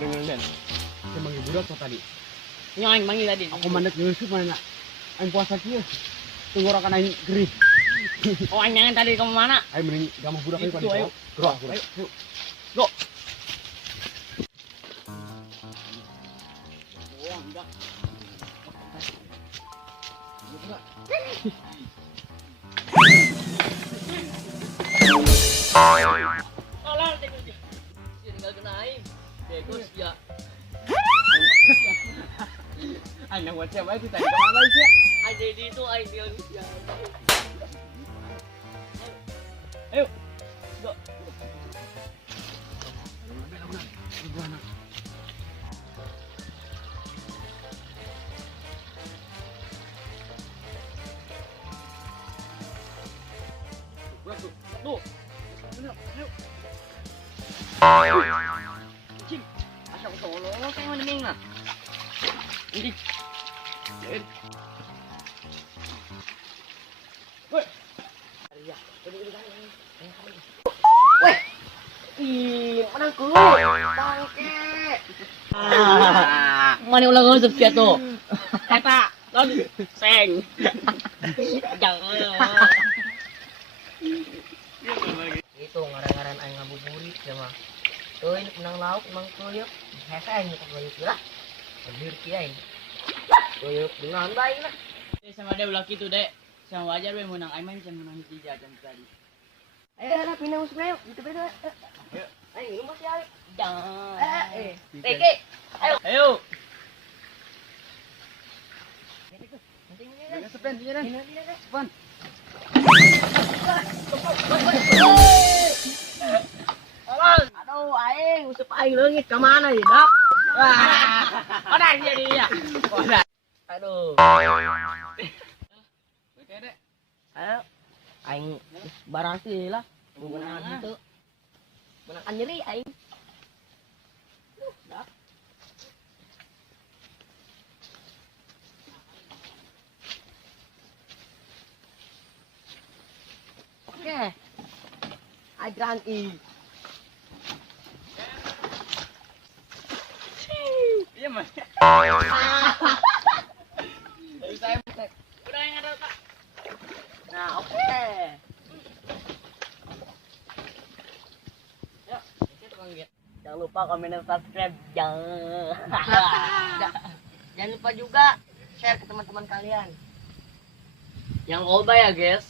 Dengan dan. Saya manggil budak kok tadi. Yang manggil tadi. Aku mandek Yusuf mana? Aing puasa kieu. Tenggorokan aing gerih. Oh, anjangan tadi kamu mana? Aing mending gamah budak aing Itu, ayo. Gerak. Ayo. Go. Oh, enggak. Tolong, tinggal kena aing. Bagus ya. Aing nang WhatsApp aja tadi kemana sih? Aing jadi itu aing dia. Ayo. Go. Tuh. Cing. Asal tolong kayak mana ming nah. Ini. Woi. Ya, weh. Ih, menangku. Bangke. Mana ulang ngusep kia tuh. Kata, lalu seng. Jangan. Itu ngaran-ngaran aing ngabuburit ya mah. Euy menang lauk emang tuyuk. Hese aing kok bayuk lah. Bener ki aing. Tuyuk dengan baik lah. Sama dia ulah kitu, Dek. Sama wajar we menang aing mah bisa menang hiji jam tadi. Ayo lah pindah musuh ayo. Gitu beda. Ayo. Ayo minum masih ayo. Jangan. Teke. Ayo. Ayo. Sepen dia. Sepen. Aduh, aing, usap aing leungit ke mana ya, Dak? Wah. Odah jadi ya. Odah. Aduh. Oke, Dek. Ayo. Aing barasi lah. Beunang gitu. Beunang nyeri aing. Dak. Oke. Ajran i. Iya mas. Saya udah yang ada Pak. Nah oke. Yuk, jangan lupa komen dan subscribe. Jangan lupa juga share ke teman-teman kalian. Yang oba ya guys.